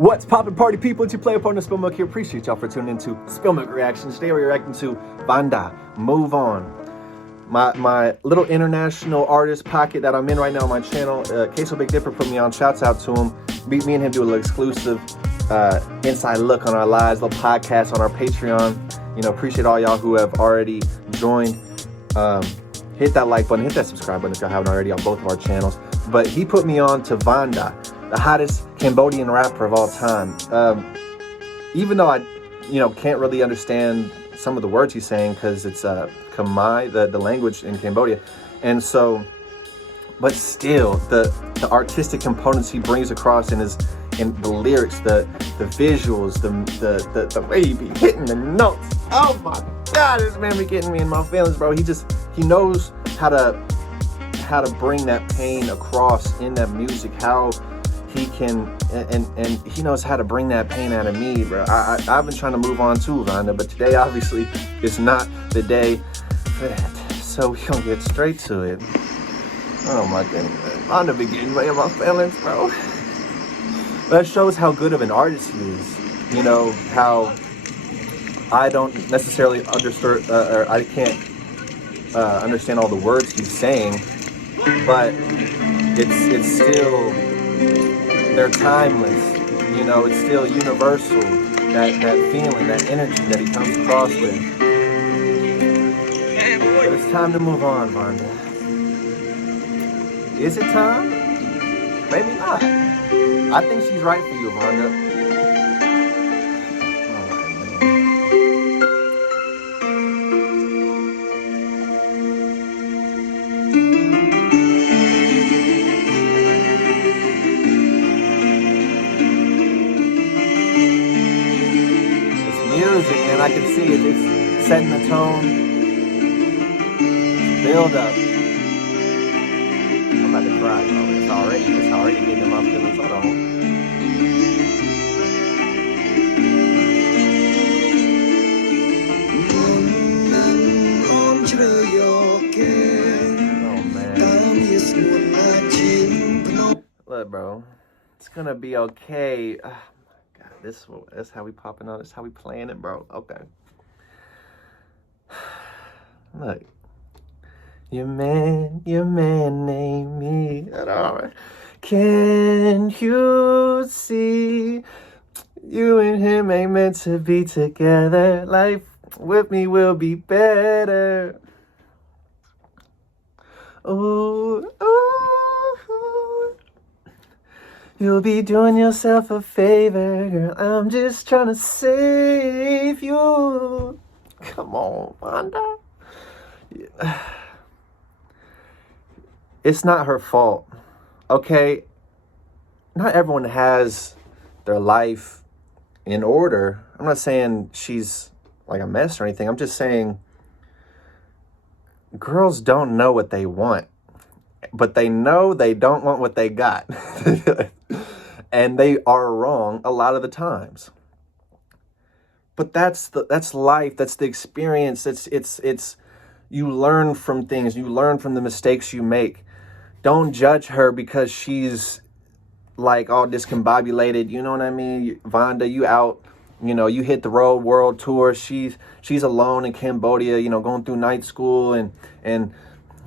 What's poppin' party people? It's your player partner spiltMilk here. Appreciate y'all for tuning into spiltMilk Reactions. Today we're reacting to VannDa, Move On. My little international artist pocket that I'm in right now on my channel. Queso Big Dipper put me on. Shouts out to him. Me and him do a little exclusive inside look on our lives, little podcast on our Patreon. You know, appreciate all y'all who have already joined. Hit that like button, hit that subscribe button if y'all haven't already on both of our channels. But he put me on to VannDa, the hottest Cambodian rapper of all time. Even though I, can't really understand some of the words he's saying because it's Khmer, the language in Cambodia, and so, but still, the artistic components he brings across in the lyrics, the visuals, the way he be hitting the notes. Oh my God, this man be getting me in my feelings, bro. He knows how to bring that pain across in that music. How he can, and he knows how to bring that pain out of me, bro. I've been trying to move on too, VannDa, but today obviously is not the day for that. So we gonna get straight to it. Oh my goodness, VannDa be getting me in my feelings, bro. That shows how good of an artist he is. You know, how I don't necessarily understand, or I can't understand all the words he's saying, but it's still, they're timeless. You know, it's still universal. That feeling, that energy that he comes across with. But it's time to move on, VannDa. Is it time? Maybe not. I think she's right for you, VannDa. Music, and I can see it. It's setting the tone. Build up. I'm about to cry, bro. It's already getting in my feelings. Hold on. Oh man. Look, bro. It's gonna be okay. That's how we popping on. That's how we playing it, bro. Okay. Look. Your man named me. Can you see? You and him ain't meant to be together. Life with me will be better. Ooh, ooh. You'll be doing yourself a favor, girl. I'm just trying to save you. Come on, VannDa. Yeah. It's not her fault, okay? Not everyone has their life in order. I'm not saying she's like a mess or anything. I'm just saying girls don't know what they want, but they know they don't want what they got. And they are wrong a lot of the times. But that's life. That's the experience. It's you learn from things. You learn from the mistakes you make. Don't judge her because she's like all discombobulated. You know what I mean? VannDa, you out. You know, you hit the road world tour. She's alone in Cambodia. You know, going through night school, and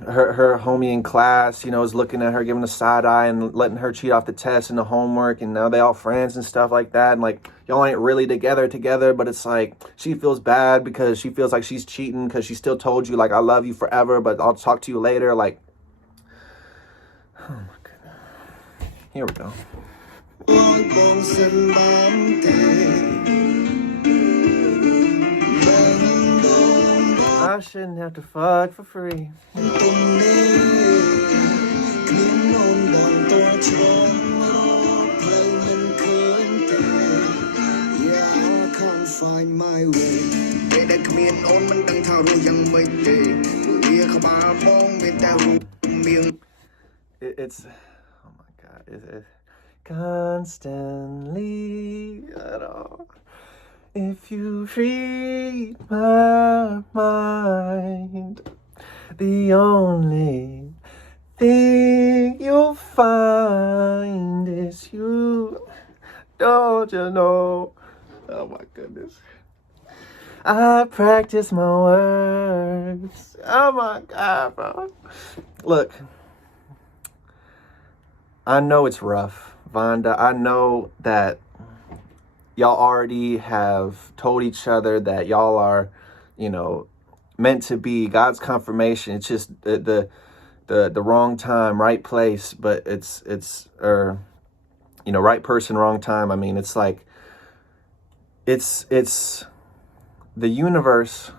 her homie in class, is looking at her, giving a side eye and letting her cheat off the test and the homework, and now they all friends and stuff like that, and like y'all ain't really together, but it's like she feels bad because she feels like she's cheating because she still told you like I love you forever, but I'll talk to you later. Like, oh my goodness, here we go. I shouldn't have to fuck for free. It's, oh my God, it's constantly at all. If you read my mind, the only thing you'll find is you Don't you know? Oh my goodness. I practice my words. Oh my God, bro. Look, I know it's rough, VannDa. I know that y'all already have told each other that y'all are, you know, meant to be. God's confirmation. It's just the wrong time, right place, but it's you know, right person, wrong time. I mean, it's like it's the universe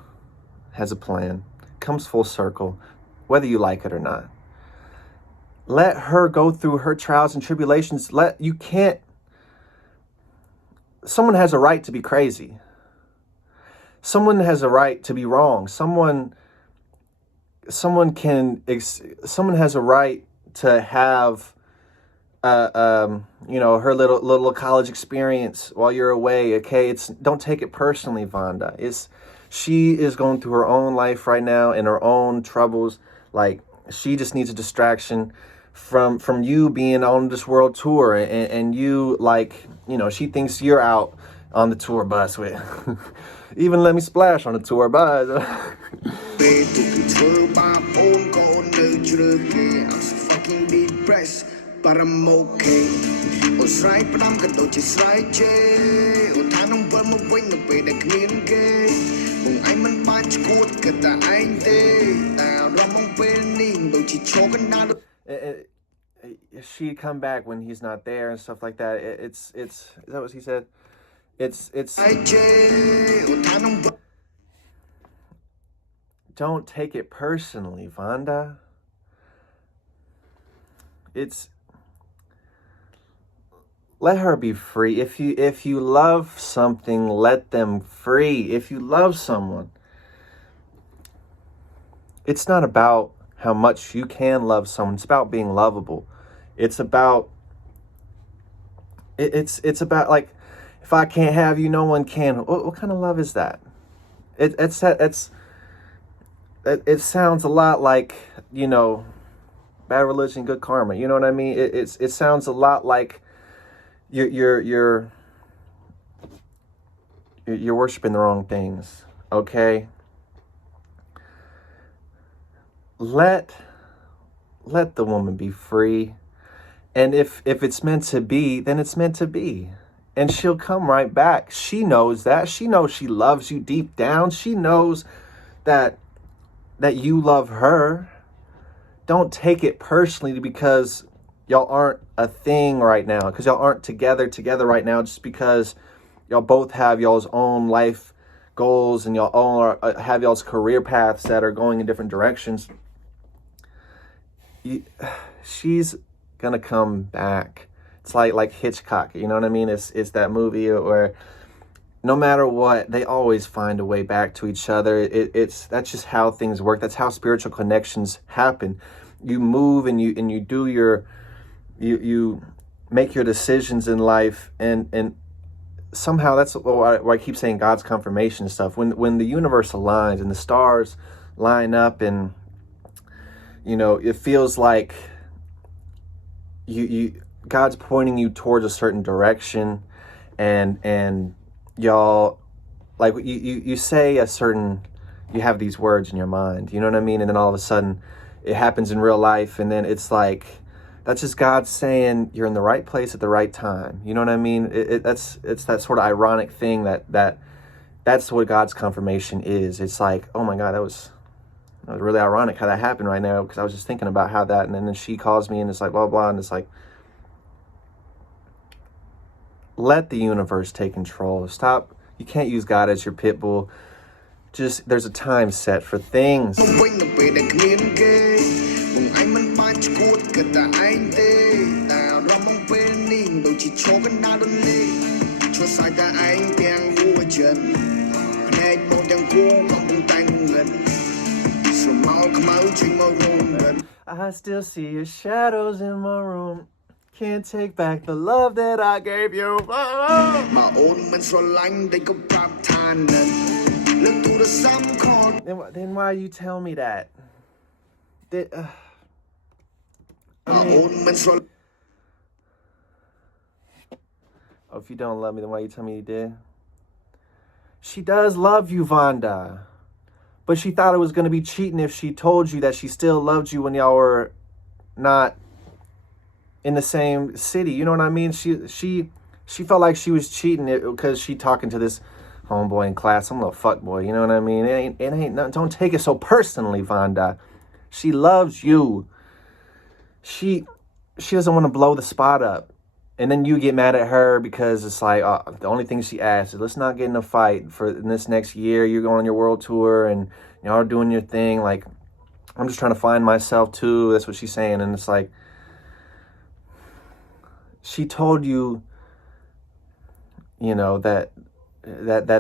has a plan, comes full circle, whether you like it or not. Let her go through her trials and tribulations. Someone has a right to be crazy. Someone has a right to be wrong. Someone has a right to have you know, her little college experience while you're away. Okay, don't take it personally, VannDa. She is going through her own life right now and her own troubles. Like, she just needs a distraction from you being on this world tour, and you, like, you know, she thinks you're out on the tour bus with even let me splash on the tour bus. But I'm okay. Ôi sải bắt đâm cái đầu chỉ sải chê. Ôi thà nông vỡ một quanh nó về đẹp miền ghê. Mong anh mình ba chỉ cốt cái ta anh tê. Tao ra mong bên nín đầu chỉ cho cái nào. She'd come back when he's not there and stuff like that. Is that what he said? It's don't take it personally, VannDa. Let her be free. If you love something, let them free. If you love someone, it's not about how much you can love someone. It's about being lovable. It's about like, if I can't have you, no one can. What kind of love is that? It sounds a lot like, you know, bad religion, good karma. You know what I mean? It sounds a lot like you're worshiping the wrong things. Okay? Let the woman be free. And if it's meant to be, then it's meant to be. And she'll come right back. She knows that. She knows she loves you deep down. She knows that you love her. Don't take it personally because y'all aren't a thing right now, because y'all aren't together right now, just because y'all both have y'all's own life goals and y'all have y'all's career paths that are going in different directions. She's gonna come back. It's like Hitchcock, you know what I mean? It's that movie where no matter what, they always find a way back to each other. That's just how things work. That's how spiritual connections happen. You move and you do you make your decisions in life, and somehow that's why I keep saying God's confirmation and stuff. When the universe aligns and the stars line up, and you know, it feels like God's pointing you towards a certain direction, and y'all, like, you say a certain, you have these words in your mind, you know what I mean? And then all of a sudden it happens in real life, and then it's like, that's just God saying you're in the right place at the right time. You know what I mean? It's that sort of ironic thing that's what God's confirmation is. It's like, oh my God, that was really ironic how that happened right now, because I was just thinking about how that, and then she calls me and it's like, blah, blah, and it's like, let the universe take control. Stop. You can't use God as your pit bull. Just, there's a time set for things. I still see your shadows in my room. Can't take back the love that I gave you. Then why you tell me that? Oh, if you don't love me, then why you tell me you did? She does love you, VannDa. But she thought it was going to be cheating if she told you that she still loved you when y'all were not in the same city. You know what I mean? She felt like she was cheating because she talking to this homeboy in class, some little fuckboy. You know what I mean? It ain't nothing. Don't take it so personally, VannDa. She loves you. She doesn't want to blow the spot up. And then you get mad at her because it's like, the only thing she asked is, let's not get in a fight for this next year. You're going on your world tour and y'all are doing your thing. Like, I'm just trying to find myself too. That's what she's saying. And it's like, she told you, you know, that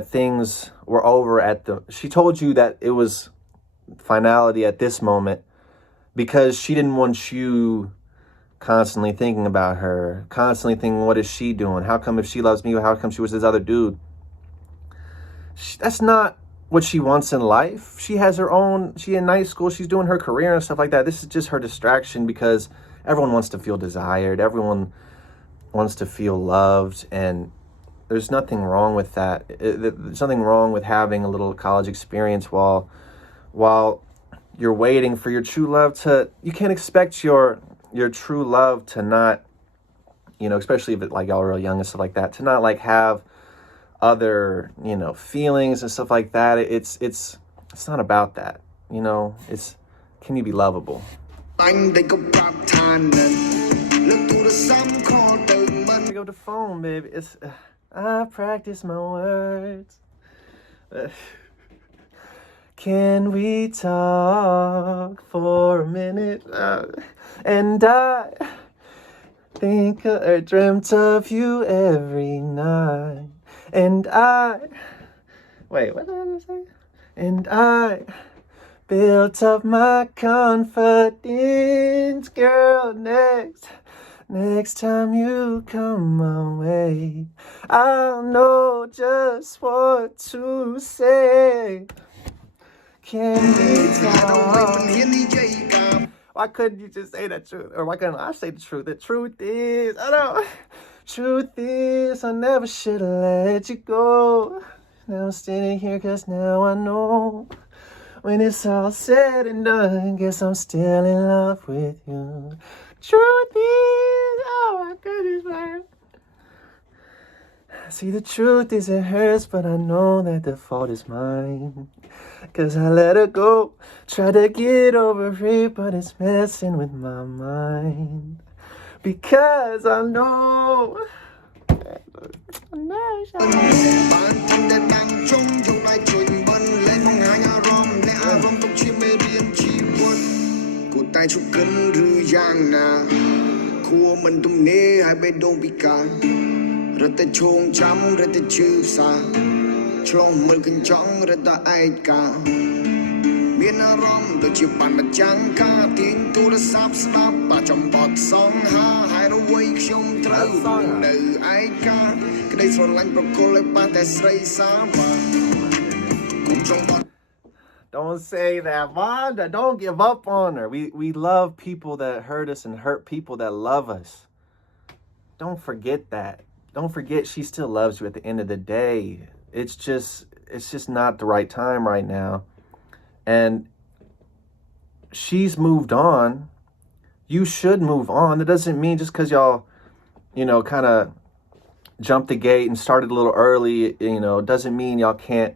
things were over she told you that it was finality at this moment because she didn't want you constantly thinking about her, constantly thinking, what is she doing? How come if she loves me, how come she was this other dude? That's not what she wants in life. She has her own, she in night school, she's doing her career and stuff like that. This is just her distraction because everyone wants to feel desired. Everyone wants to feel loved, and there's nothing wrong with that. There's nothing wrong with having a little college experience while you're waiting for your true love to, you can't expect your true love to not, you know, especially if it, like y'all are real young and stuff like that, to not like have other, you know, feelings and stuff like that. It's not about that, you know. It's, can you be lovable? Pick up the phone, baby. It's I practice my words. Can we talk for a minute? And I think I dreamt of you every night. And wait, what did I say? And I built up my confidence, girl. Next time you come my way, I'll know just what to say. Can we talk? Why couldn't you just say the truth? Or why couldn't I say the truth? The truth is, truth is, I never should have let you go. Now I'm standing here cause now I know. When it's all said and done, guess I'm still in love with you. Truth is, oh my goodness, man. See, the truth is it hurts, but I know that the fault is mine. Cause I let her go, try to get over it, but it's messing with my mind. Because I know. Don't say that, VannDa. Don't give up on her. We love people that hurt us and hurt people that love us. Don't forget that. Don't forget she still loves you at the end of the day. It's just not the right time right now. And she's moved on. You should move on. That doesn't mean just because y'all, you know, kind of jumped the gate and started a little early, you know, doesn't mean y'all can't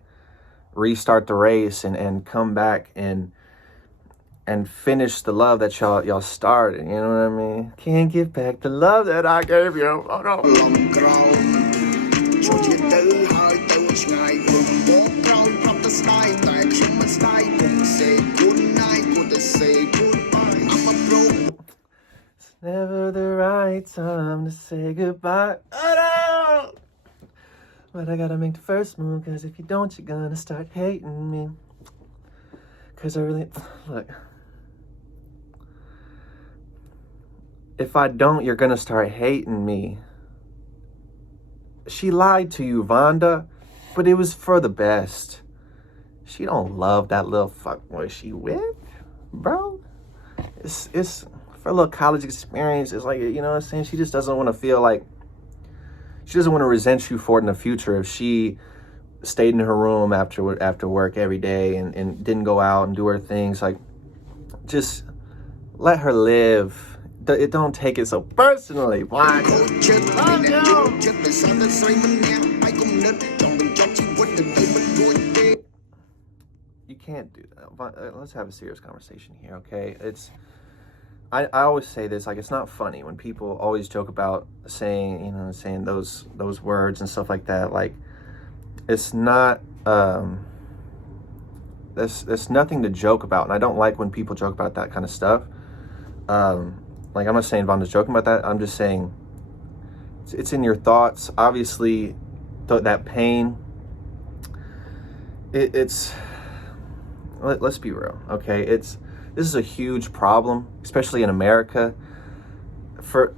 restart the race and come back and finish the love that y'all started. You know what I mean? Can't get back the love that I gave you. Oh no. It's never the right time to say goodbye. Oh no! But I gotta make the first move, cause if you don't, you're gonna start hating me. Cause I really, look. If I don't, you're gonna start hating me. She lied to you, VannDa, but it was for the best. She don't love that little fuckboy she with, bro. It's for a little college experience. It's like, you know what I'm saying? She just doesn't want to feel like she doesn't want to resent you for it in the future if she stayed in her room after work every day and didn't go out and do her things. Like, just let her live. Don't take it so personally. Why? You can't do that. Let's have a serious conversation here, okay? I always say this, like, it's not funny when people always joke about saying those words and stuff like that. Like, it's not, there's nothing to joke about. And I don't like when people joke about that kind of stuff. Like, I'm not saying VannDa's joking about that. I'm just saying it's in your thoughts. Obviously, that pain, let's be real, okay? This is a huge problem, especially in America. For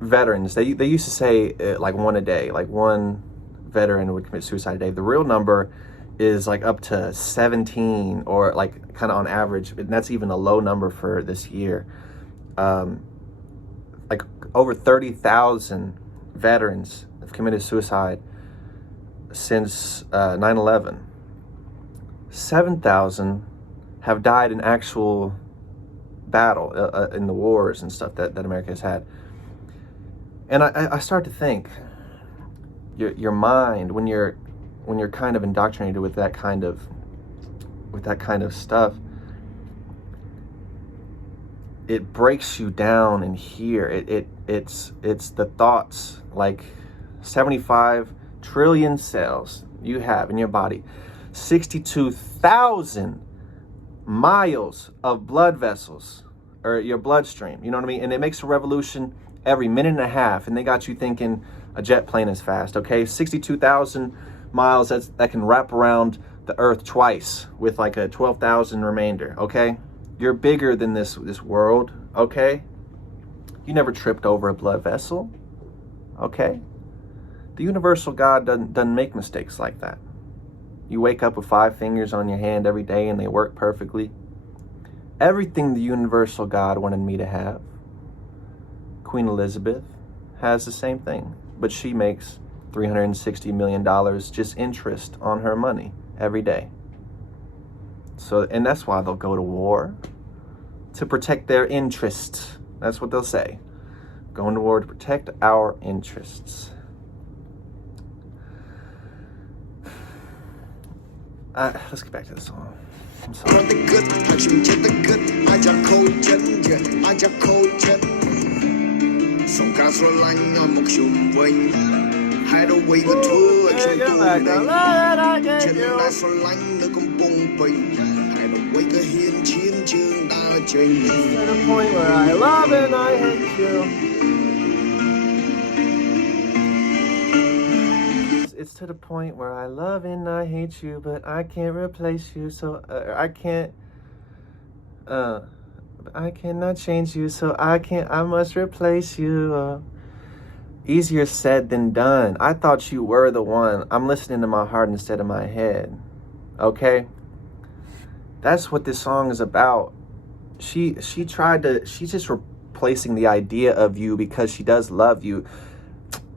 veterans, they used to say like one a day, like one veteran would commit suicide a day. The real number is like up to 17, or like kind of on average, and that's even a low number for this year. Like over 30,000 veterans have committed suicide since 9/11. 7,000 have died in actual battle in the wars and stuff that America has had. And I start to think, your mind, when you're kind of indoctrinated with that kind of stuff, it breaks you down in here. It's the thoughts, like 75 trillion cells you have in your body, 62,000 miles of blood vessels, or your bloodstream, you know what I mean? And it makes a revolution every minute and a half, and they got you thinking a jet plane is fast, okay? 62,000 miles, that can wrap around the earth twice with like a 12,000 remainder, okay? You're bigger than this world, okay? You never tripped over a blood vessel, okay? The universal God doesn't make mistakes like that. You wake up with 5 fingers on your hand every day and they work perfectly. Everything the universal God wanted me to have, Queen Elizabeth has the same thing, but she makes $360 million just interest on her money every day. So, and that's why they'll go to war, to protect their interests. That's what they'll say. Going to war to protect our interests. Let's get back to the song. I'm sorry. To the point where I love and I hate you. It's to the point where I love and I hate you, but I can't replace you, so I cannot change you, so I must replace you. Easier said than done. I thought you were the one. I'm listening to my heart instead of my head. Okay? That's what this song is about. She's just replacing the idea of you because she does love you.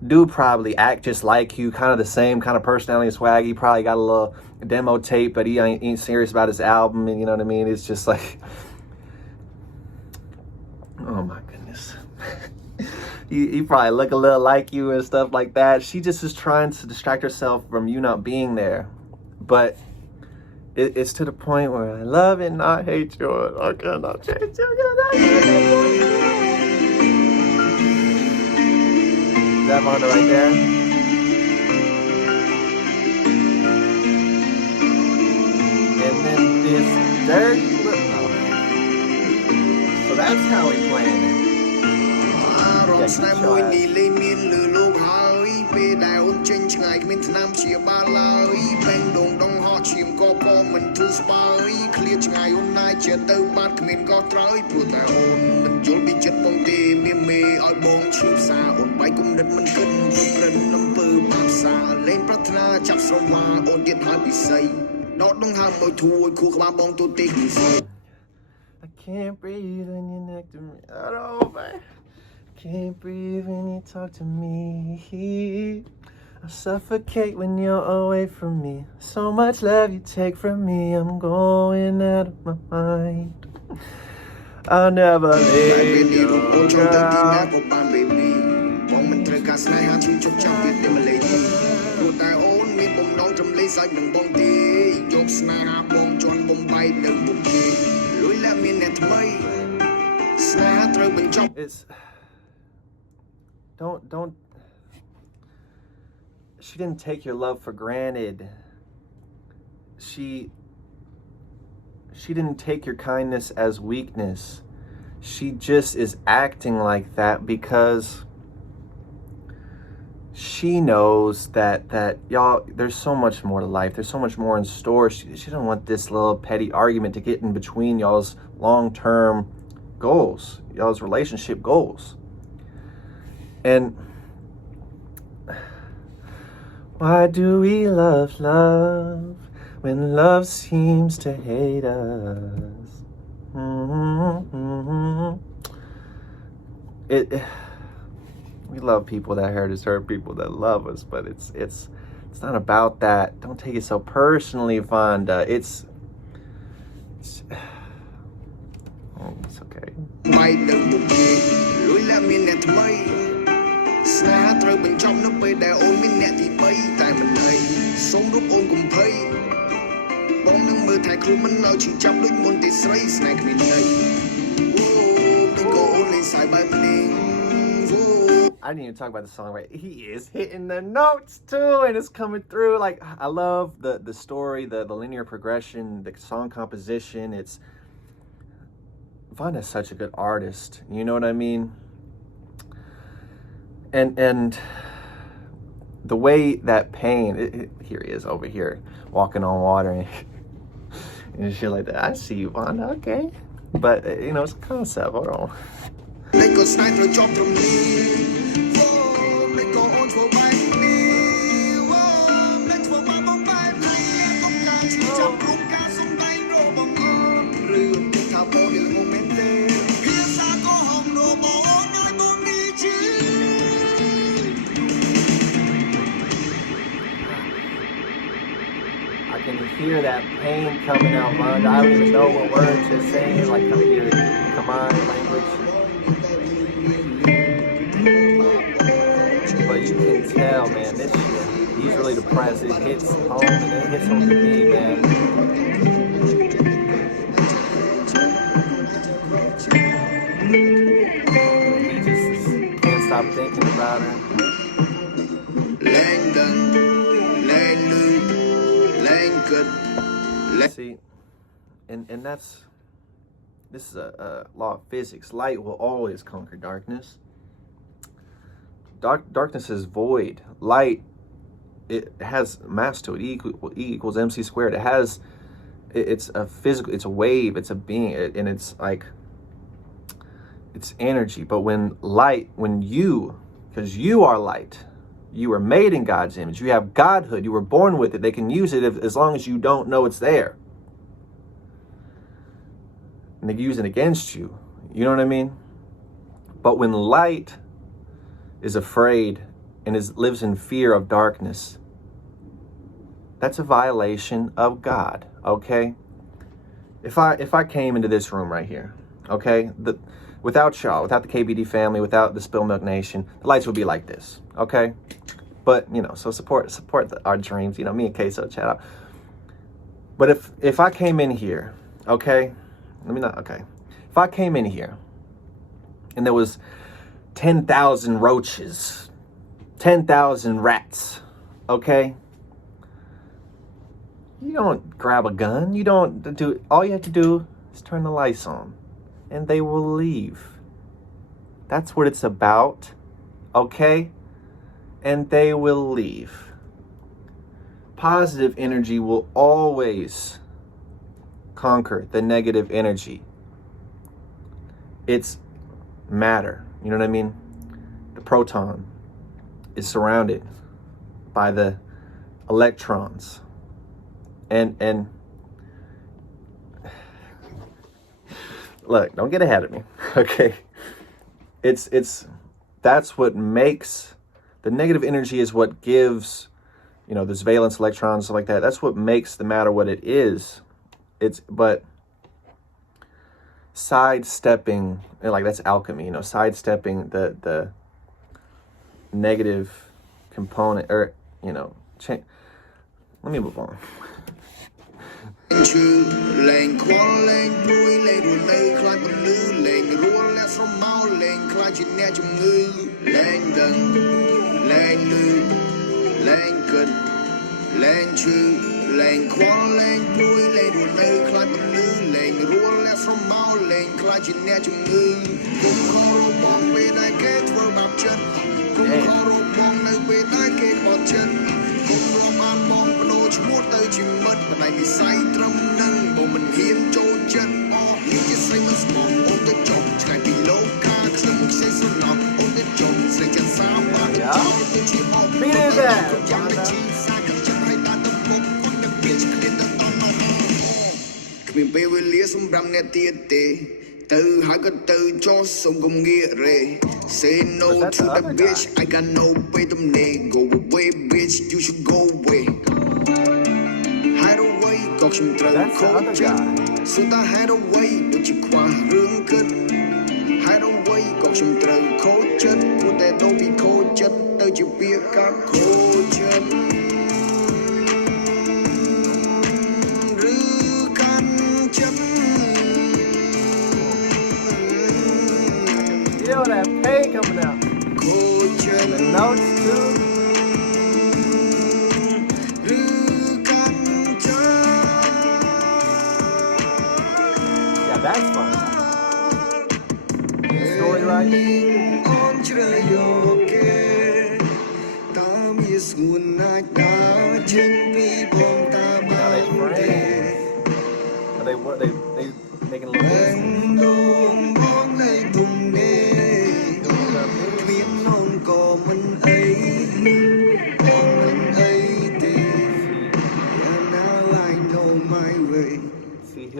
Dude probably act just like you, kind of the same kind of personality and swag. He probably got a little demo tape, but he ain't serious about his album, and you know what I mean? It's just like, oh my goodness. he probably look a little like you and stuff like that. She just is trying to distract herself from you not being there. But it's to the point where I love it and I hate you. I cannot change you. Is that VannDa right there? And then this dirty little... So that's how we playing it. I can't breathe when you're next to me. I don't know, man. can't breathe when you talk to me. I suffocate when you're away from me. So much love you take from me. I'm going out of my mind. I'll never let you go, girl. It's don't she didn't take your love for granted. She didn't take your kindness as weakness. She just is acting like that because she knows that y'all, there's so much more to life. There's so much more in store. She don't want this little petty argument to get in between y'all's long-term goals, y'all's relationship goals. And why do we love when love seems to hate us? We love people that hurt us, hurt people that love us, but it's not about that. Don't take it so personally, VannDa. It's okay. I didn't even talk about the song, right? He is hitting the notes too, and it's coming through. Like, I love the story, the linear progression, the song composition. It's VannDa's such a good artist. You know what I mean? And the way that pain, here he is over here walking on water and shit like that. I see you, VannDa, okay. But you know, it's a concept. Hold on. I can hear that pain coming out, VannDa. I don't even know what words you're saying, like your command language. But you can tell, man, this shit, he's really depressed. It hits home, and it hits home to me, man. He just can't stop thinking about her. See, and this is a law of physics. Light will always conquer darkness. Darkness is void. Light, it has mass to it. E equals mc squared. It's a physical, it's a wave, it's a being, and it's like, it's energy. But because you are light, you were made in God's image. You have Godhood. You were born with it. They can use it as long as you don't know it's there. And they can use it against you. You know what I mean? But when light is afraid and lives in fear of darkness, that's a violation of God, okay? If I came into this room right here, okay, without y'all, without the KBD family, without the spiltMilk Nation, the lights would be like this, okay? But, you know, so support our dreams, you know, me and Queso chat out. But if I came in here, okay, if I came in here and there was 10,000 roaches, 10,000 rats, okay? You don't grab a gun. You don't do, all you have to do is turn the lights on and they will leave. That's what it's about, okay? And they will leave. Positive energy will always conquer the negative energy. It's matter, you know what I mean? The proton is surrounded by the electrons. And look, don't get ahead of me, okay? It's that's what makes the negative energy is what gives, you know, this valence electrons, stuff like that. That's what makes the matter what it is. But sidestepping, like that's alchemy, you know, sidestepping the negative component, or, you know, change. Let me move on. Say no to the bitch, I got no way to go away, bitch, you should go away. Hide away, got some trouble, so I hide away, but you quite room good. Hide away, got some trouble, cold jet, put that don't be cold jet, though you be a cold jet. Feel that pain coming out. And the notes too. Yeah, that's fun. Story right? Now they friends. Are they making a little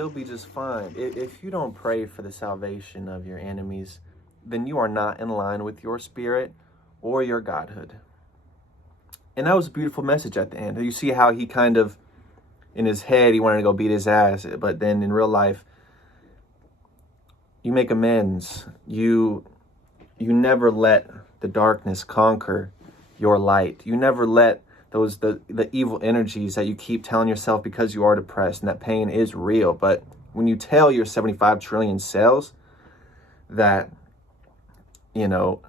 he'll be just fine. If you don't pray for the salvation of your enemies, then you are not in line with your spirit or your godhood. And that was a beautiful message at the end. You see how he kind of, in his head, he wanted to go beat his ass, but then in real life, you make amends. You never let the darkness conquer your light. You never let the evil energies that you keep telling yourself because you are depressed, and that pain is real. But when you tell your 75 trillion cells that, you know,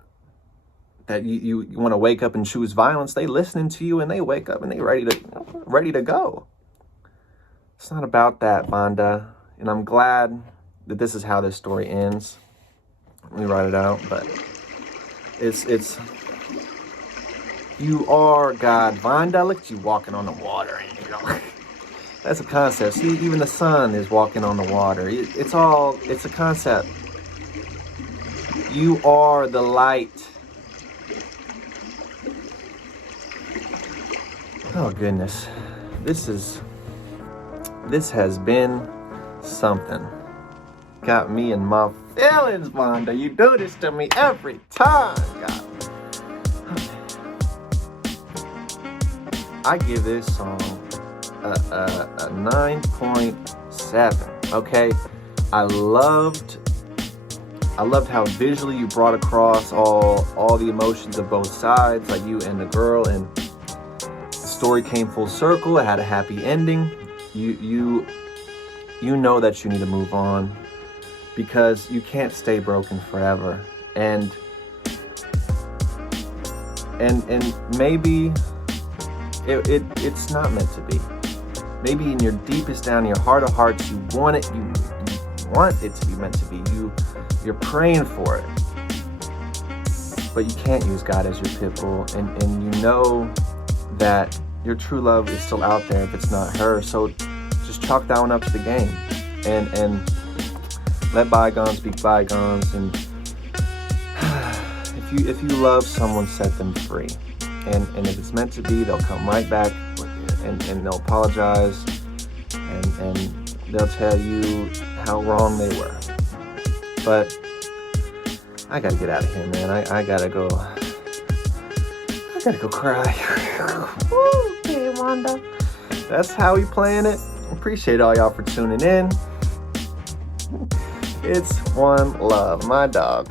that you want to wake up and choose violence, they listening to you, and they wake up and they ready to go. It's not about that, VannDa. And I'm glad that this is how this story ends. Let me write it out, but it's you are God. VannDa, look at you walking on the water. You know, that's a concept. See, even the sun is walking on the water. It's a concept. You are the light. Oh goodness, this has been something. Got me in my feelings, VannDa. You do this to me every time, God. I give this song a 9.7. Okay, I loved how visually you brought across all the emotions of both sides, like you and the girl, and the story came full circle. It had a happy ending. You know that you need to move on because you can't stay broken forever, and maybe it's not meant to be. Maybe in your deepest down, in your heart of hearts, you want it. You want it to be meant to be. You're praying for it, but you can't use God as your pit bull, and you know that your true love is still out there if it's not her. So just chalk that one up to the game, and let bygones be bygones. And if you love someone, set them free. And if it's meant to be, they'll come right back and they'll apologize and they'll tell you how wrong they were. But I gotta get out of here, man. I gotta go. I gotta go cry. Okay, VannDa. That's how we playing it. Appreciate all y'all for tuning in. It's one love, my dog.